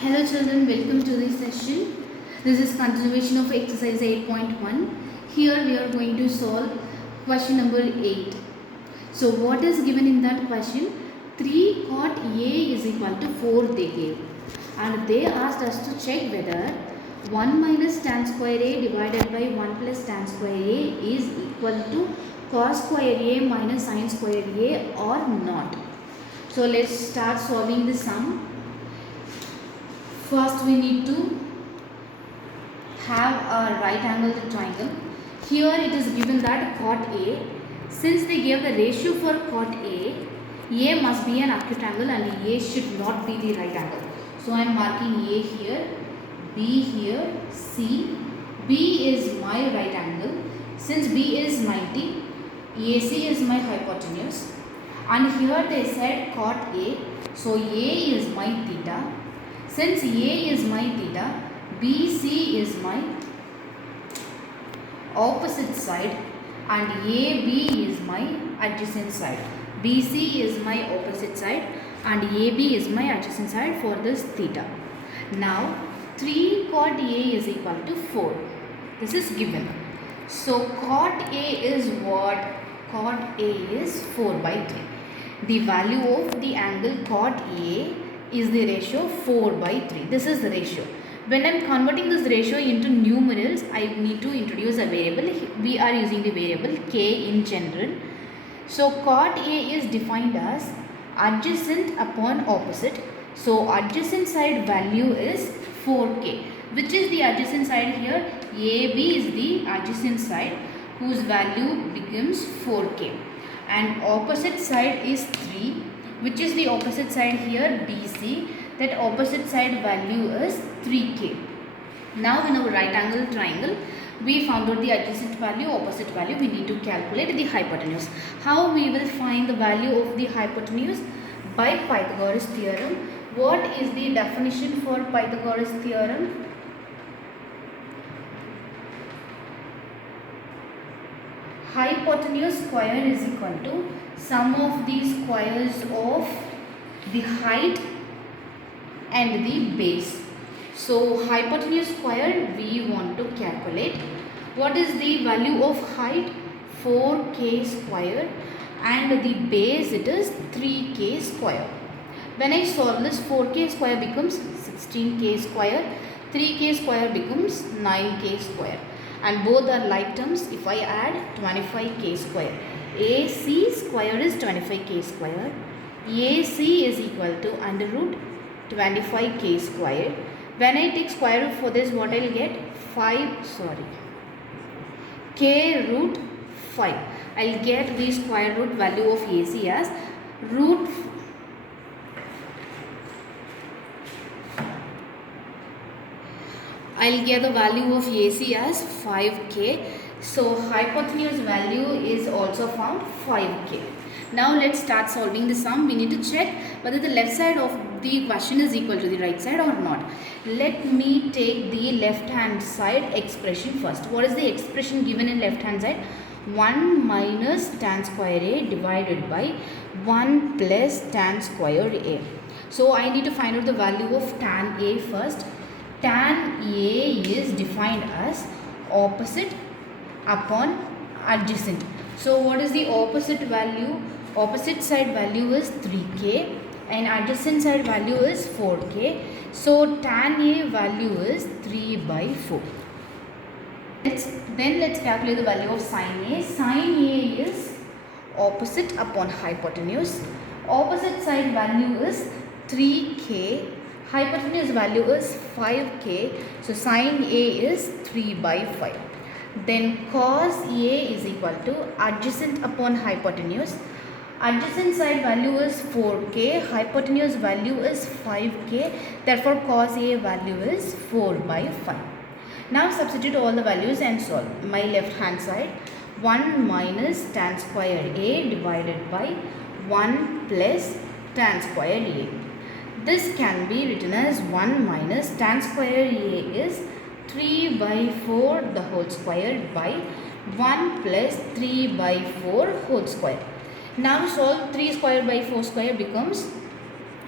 Hello children, welcome to this session. This is continuation of exercise 8.1. Here we are going to solve question number 8. So what is given in that question? 3 cot A is equal to 4 they gave. And they asked us to check whether 1 minus tan square A divided by 1 plus tan square A is equal to cos square A minus sin square A or not. So let's start solving the sum. First we need to have a right angled triangle. Here it is given that cot A. Since they gave the ratio for cot A must be an acute angle and A should not be the right angle. So I am marking A here, B here, C. B is my right angle. Since B is 90, AC is my hypotenuse. And here they said cot A. So A is my theta. Since A is my theta, BC is my opposite side and AB is my adjacent side. BC is my opposite side and AB is my adjacent side for this theta. Now 3 cot A is equal to 4. This is given. So cot A is what? Cot A is 4 by 3. The value of the angle cot A is the ratio 4 by 3. This is the ratio. When I am converting this ratio into numerals, I need to introduce a variable. We are using the variable k in general. So cot A is defined as adjacent upon opposite. So adjacent side value is 4k. Which is the adjacent side here? AB is the adjacent side whose value becomes 4k. And opposite side is 3. Which is the opposite side here? BC. That opposite side value is 3k. Now in our right angle triangle, we found out the adjacent value, opposite value. We need to calculate the hypotenuse. How we will find the value of the hypotenuse? By Pythagoras theorem. What is the definition for Pythagoras theorem? Hypotenuse square is equal to sum of the squares of the height and the base. So hypotenuse square we want to calculate. What is the value of height? 4k square and the base it is 3k square. When I solve this, 4k square becomes 16k square, 3k square becomes 9k square. And both are like terms. If I add 25k square, AC square is 25k square, AC is equal to under root 25k square. When I take square root for this, what I will get? K root 5. I will get the square root value of AC as root I'll get the value of AC as 5k. So hypotenuse value is also found 5k. Now let's start solving the sum. We need to check whether the left side of the question is equal to the right side or not. Let me take the left hand side expression first. What is the expression given in left hand side? 1 minus tan square A divided by 1 plus tan square A. So I need to find out the value of tan A first. Tan A is defined as opposite upon adjacent. So what is the opposite value? Opposite side value is 3k and adjacent side value is 4k. So tan A value is 3 by 4. Let's calculate the value of sin A. Sin A is opposite upon hypotenuse. Opposite side value is 3k. Hypotenuse value is 5k. So sin A is 3 by 5. Then cos A is equal to adjacent upon hypotenuse. Adjacent side value is 4k. Hypotenuse value is 5k. Therefore cos A value is 4 by 5. Now substitute all the values and solve. My left hand side, 1 minus tan square A divided by 1 plus tan square A. This can be written as 1 minus tan square A is 3 by 4 the whole square by 1 plus 3 by 4 whole square. Now solve 3 square by 4 square becomes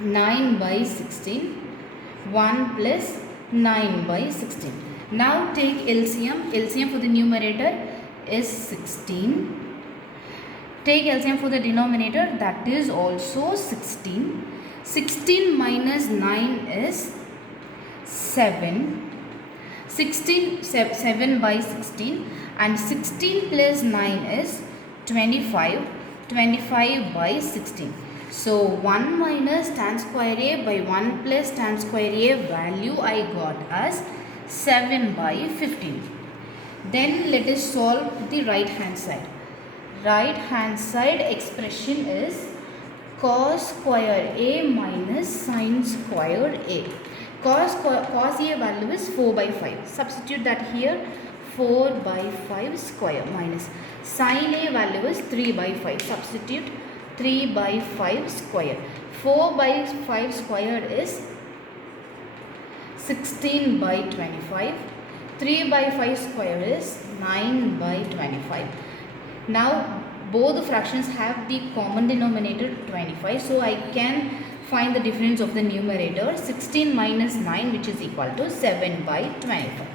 9 by 16 1 plus 9 by 16. Now take LCM. LCM for the numerator is 16. Take LCM for the denominator, that is also 16. 16 minus 9 is 7. 7 by 16, and 16 plus 9 is 25. 25 by 16. So 1 minus tan square A by 1 plus tan square A value I got as 7 by 15. Then let us solve the right hand side. Right hand side expression is cos square A minus sin square A. Cos A value is 4 by 5. Substitute that here. 4 by 5 square minus sin A value is 3 by 5. Substitute 3 by 5 square. 4 by 5 square is 16 by 25. 3 by 5 square is 9 by 25. Now both the fractions have the common denominator 25. So I can find the difference of the numerator. 16 minus 9, which is equal to 7 by 25.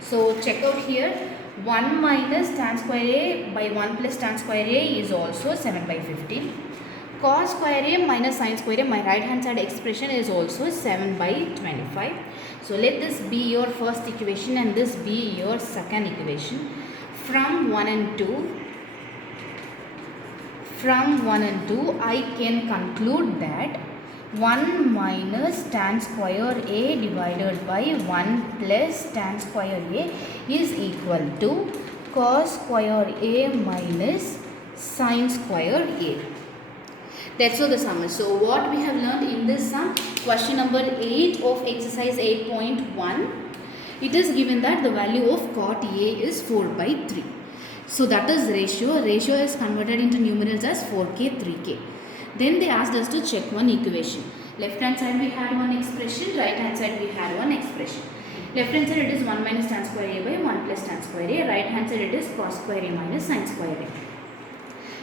So check out here. 1 minus tan square A by 1 plus tan square A is also 7 by 15. Cos square A minus sin square A, my right hand side expression, is also 7 by 25. So let this be your first equation and this be your second equation. From 1 and 2, I can conclude that 1 minus tan square A divided by 1 plus tan square A is equal to cos square A minus sin square A. That's all the sum is. So what we have learned in this sum, question number 8 of exercise 8.1, it is given that the value of cot A is 4 by 3. So that is ratio. Ratio is converted into numerals as 4k, 3k. Then they asked us to check one equation. Left hand side we had one expression, right hand side we had one expression. Left hand side it is 1 minus tan square A by 1 plus tan square A. Right hand side it is cos square A minus sin square A.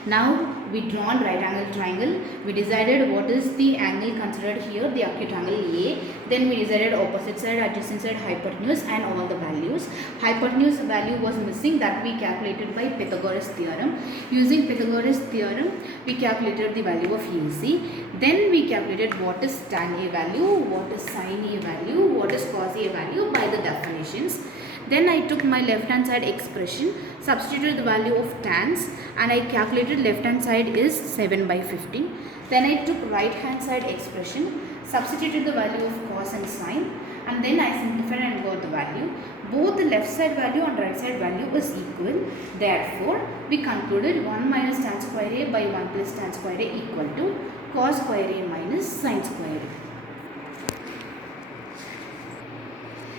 Now we drawn right angle triangle. We decided what is the angle considered here, the acute angle A. Then we decided opposite side, adjacent side, hypotenuse and all the values. Hypotenuse value was missing, that we calculated by Pythagoras theorem. Using Pythagoras theorem, we calculated the value of AC. Then we calculated what is tan A value, what is sin A value, what is cos A value by the definitions. Then I took my left hand side expression, substituted the value of tans, and I calculated left hand side is 7 by 15. Then I took right hand side expression, substituted the value of cos and sin, and then I simplified and got the value. Both the left side value and right side value is equal. Therefore, we concluded 1 minus tan square A by 1 plus tan square A equal to cos square A minus sin square A.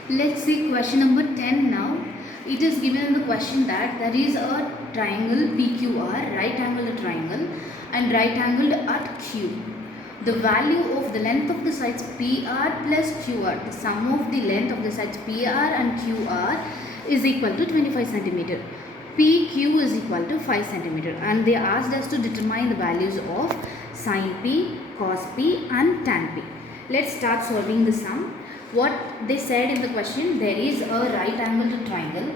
Let's see question number 10 now. It is given in the question that there is a triangle PQR, right angled triangle, and right angled at Q. The value of the length of the sides PR plus QR, the sum of the length of the sides PR and QR is equal to 25 cm. PQ is equal to 5 cm, and they asked us to determine the values of sin P, cos P and tan P. Let's start solving the sum. What they said in the question, there is a right angled triangle.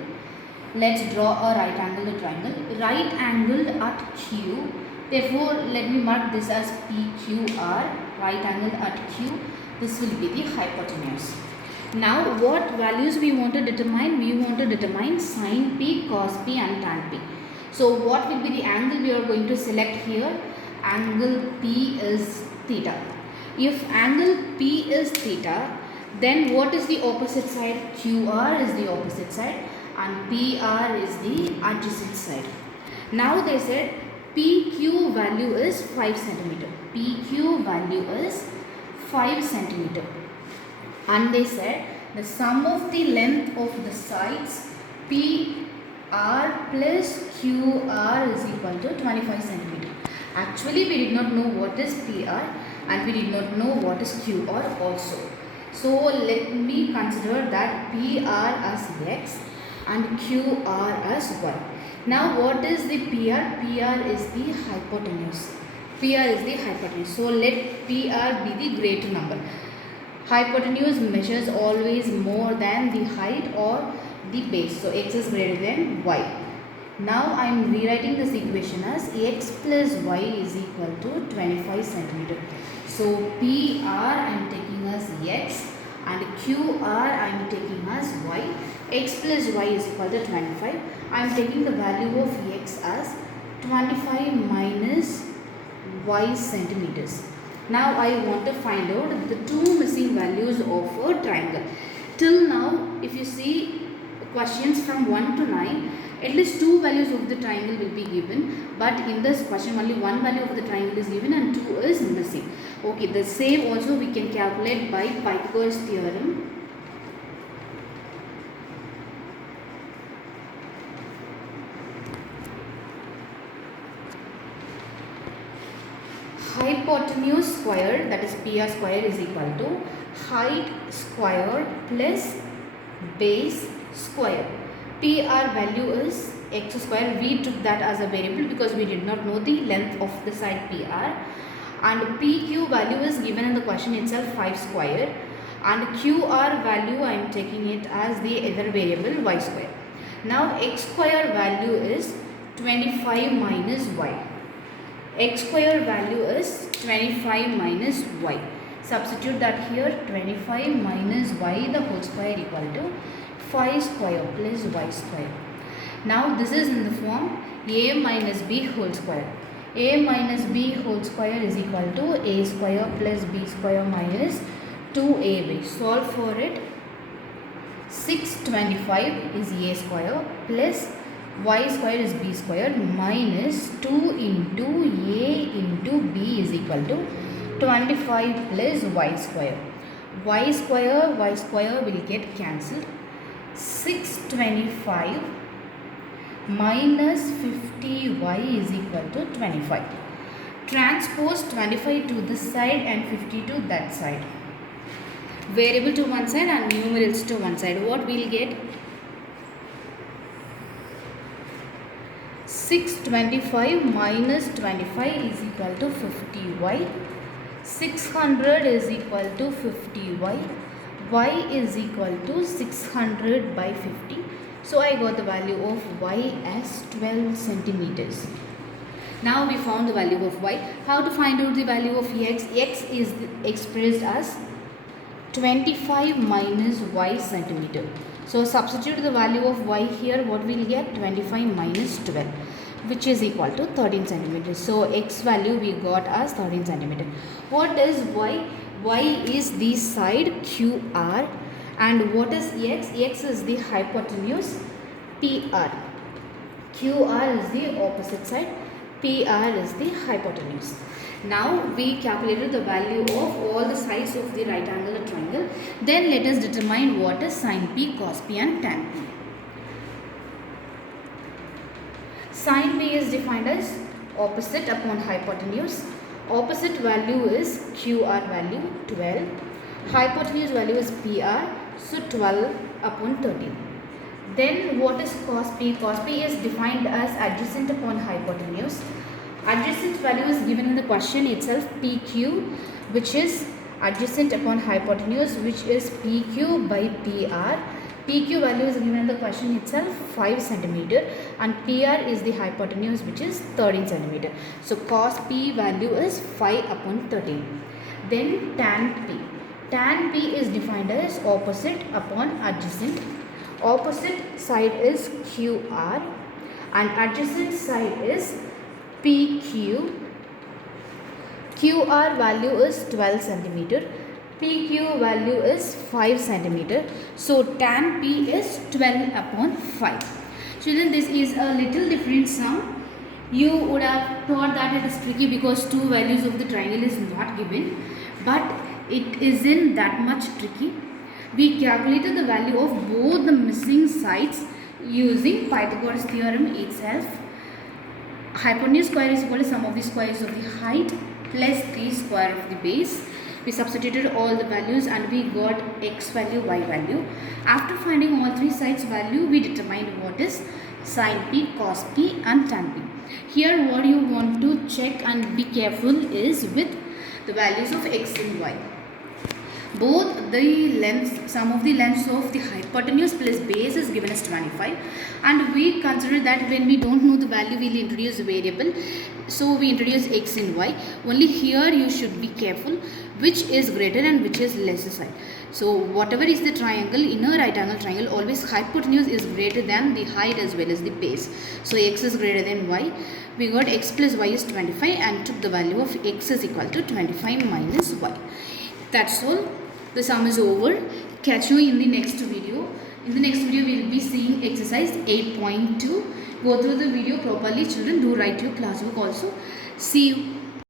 Let's draw a right angled triangle. Right angled at Q. Therefore, let me mark this as PQR, right angled at Q. This will be the hypotenuse. Now, what values we want to determine? We want to determine sin P, cos P and tan P. So, what will be the angle we are going to select here? Angle P is theta. If angle P is theta, then what is the opposite side? QR is the opposite side and PR is the adjacent side. Now they said PQ value is 5 cm. PQ value is 5 cm. And they said the sum of the length of the sides PR plus QR is equal to 25 cm. Actually, we did not know what is PR and we did not know what is QR also. So let me consider that PR as X and QR as Y. Now what is the PR? PR is the hypotenuse. PR is the hypotenuse. So let PR be the greater number. hypotenuse measures always more than the height or the base. So x is greater than y. Now I am rewriting this equation as x plus y is equal to 25 centimeter. So PR I am taking as x and QR I am taking as y. X plus y is equal to 25. I am taking the value of x as 25 minus y centimeters. Now I want to find out the two missing values of a triangle. Till now, if you see questions from 1 to 9, at least two values of the triangle will be given, but in this question only one value of the triangle is given and two is missing. Okay, the same also we can calculate by Pythagoras theorem. Hypotenuse square, that is PR square, is equal to height square plus base square. PR value is x square. We took that as a variable because we did not know the length of the side PR. And PQ value is given in the question itself, 5 square. And QR value I am taking it as the other variable, y square. Now x square value is 25 minus y. X square value is 25 minus y. Substitute that here, 25 minus y the whole square equal to 5 square plus y square. Now this is in the form a minus b whole square. A minus b whole square is equal to a square plus b square minus 2ab. Solve for it. 625 is a square plus y square is b square minus 2 into a into b is equal to 25 plus y square. Y square will get cancelled. 625 minus 50y is equal to 25. Transpose 25 to this side and 50 to that side. Variable to one side and numerals to one side. What we will get? 625 minus 25 is equal to 50y. 600 is equal to 50y. Y is equal to 600 by 50. So I got the value of y as 12 centimeters. Now we found the value of y. How to find out the value of x? X is expressed as 25 minus y centimeter. So substitute the value of y here. What we will get? 25 minus 12, which is equal to 13 centimeters. So x value we got as 13 centimeters. What is y? Y is the side QR. And what is x? X is the hypotenuse PR. QR is the opposite side. PR is the hypotenuse. Now we calculated the value of all the sides of the right angular triangle. Then let us determine what is sin P, cos P and tan P. Sin P is defined as opposite upon hypotenuse. Opposite value is QR value 12. Hypotenuse value is PR. So 12 upon 13. Then what is cos P? Cos P is defined as adjacent upon hypotenuse. Adjacent value is given in the question itself, PQ, which is adjacent upon hypotenuse, which is PQ by PR. PQ value is given in the question itself, 5 centimeter, and PR is the hypotenuse, which is 13 centimeter. So cos P value is 5 upon 13. Then tan P. Tan P is defined as opposite upon adjacent. Opposite side is QR and adjacent side is PQ. QR value is 12 centimeter. PQ value is 5 centimeter. So tan P is 12 upon 5. Children, this is a little different sum. You would have thought that it is tricky because two values of the triangle is not given, but it isn't that much tricky. We calculated the value of both the missing sides using Pythagoras theorem itself. Hypotenuse square is equal to sum of the squares of the height plus the square of the base. We substituted all the values and we got x value, y value. After finding all three sides value, we determined what is sin P, cos P and tan P. Here what you want to check and be careful is with the values of x and y. Both the length, sum of the lengths of the hypotenuse plus base is given as 25, and we consider that when we don't know the value, we will introduce a variable. So we introduce x and y. Only here you should be careful which is greater and which is lesser side. So whatever is the triangle, in a right angle triangle, always hypotenuse is greater than the height as well as the base. So x is greater than y. We got x plus y is 25 and took the value of x is equal to 25 minus y. That's all. The sum is over. Catch you in the next video. In the next video, we will be seeing exercise 8.2. Go through the video properly, children. Do write your classwork also. See you.